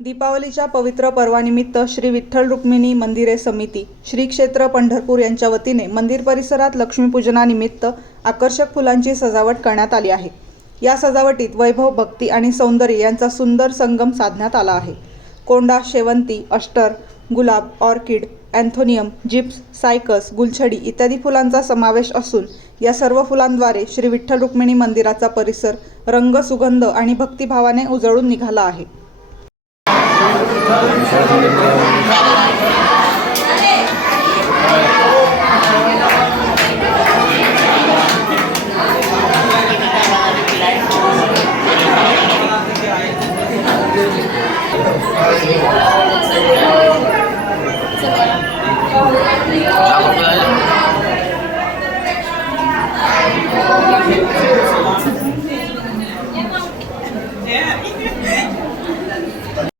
दीपावलीच्या पवित्र पर्वानिमित्त श्री विठ्ठल रुक्मिणी मंदिरे समिती श्री क्षेत्र पंढरपूर यांच्या वतीने मंदिर परिसरात लक्ष्मीपूजनानिमित्त आकर्षक फुलांची सजावट करण्यात आली आहे. या सजावटीत वैभव भक्ती आणि सौंदर्य यांचा सुंदर संगम साधण्यात आला आहे. कोंडा शेवंती अष्टर गुलाब ऑर्किड अँथोनियम जिप्स सायकस गुलछडी इत्यादी फुलांचा समावेश असून या सर्व फुलांद्वारे श्री विठ्ठल रुक्मिणी मंदिराचा परिसर रंग सुगंध आणि भक्तिभावाने उजळून निघाला आहे. Dạ, yeah.